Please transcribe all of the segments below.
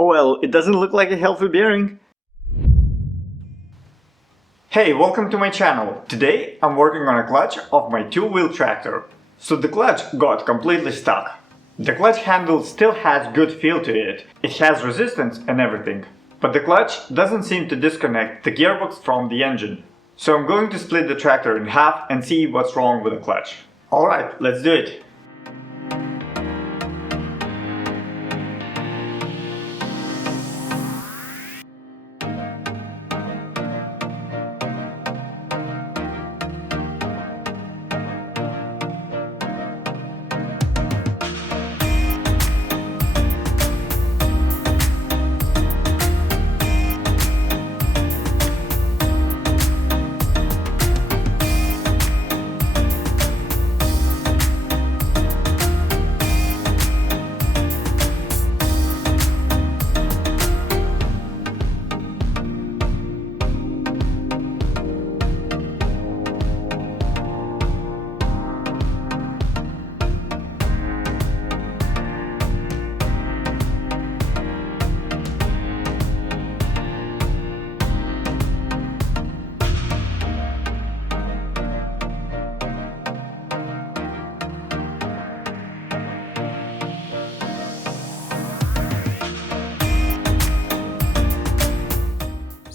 Oh well, it doesn't look like a healthy bearing. Hey, welcome to my channel. Today I'm working on a clutch of my two-wheel tractor. So the clutch got completely stuck. The clutch handle still has good feel to it. It has resistance and everything. But the clutch doesn't seem to disconnect the gearbox from the engine. So I'm going to split the tractor in half and see what's wrong with the clutch. Alright, let's do it.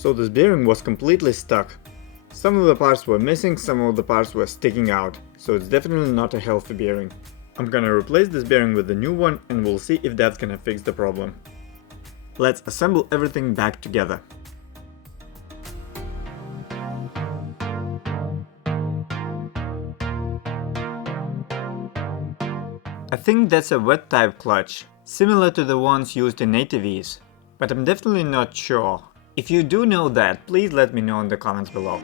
So this bearing was completely stuck. Some of the parts were missing, some of the parts were sticking out, so it's definitely not a healthy bearing. I'm gonna replace this bearing with a new one and we'll see if that's gonna fix the problem. Let's assemble everything back together. I think that's a wet type clutch, similar to the ones used in ATVs, but I'm definitely not sure. If you do know that, please let me know in the comments below.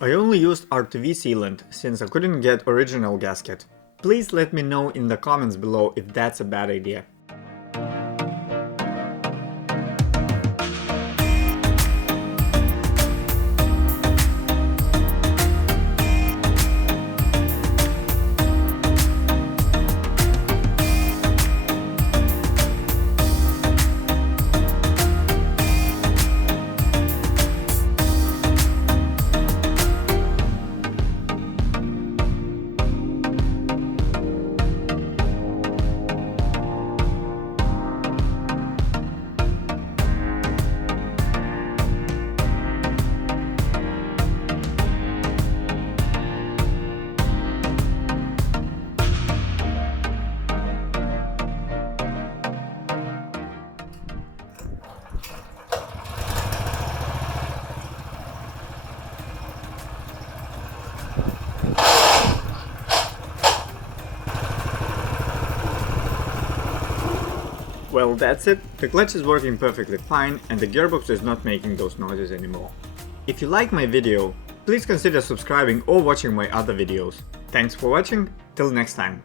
I only used RTV sealant since I couldn't get original gasket. Please let me know in the comments below if that's a bad idea. Well, that's it. The clutch is working perfectly fine and the gearbox is not making those noises anymore. If you like my video, please consider subscribing or watching my other videos. Thanks for watching, till next time.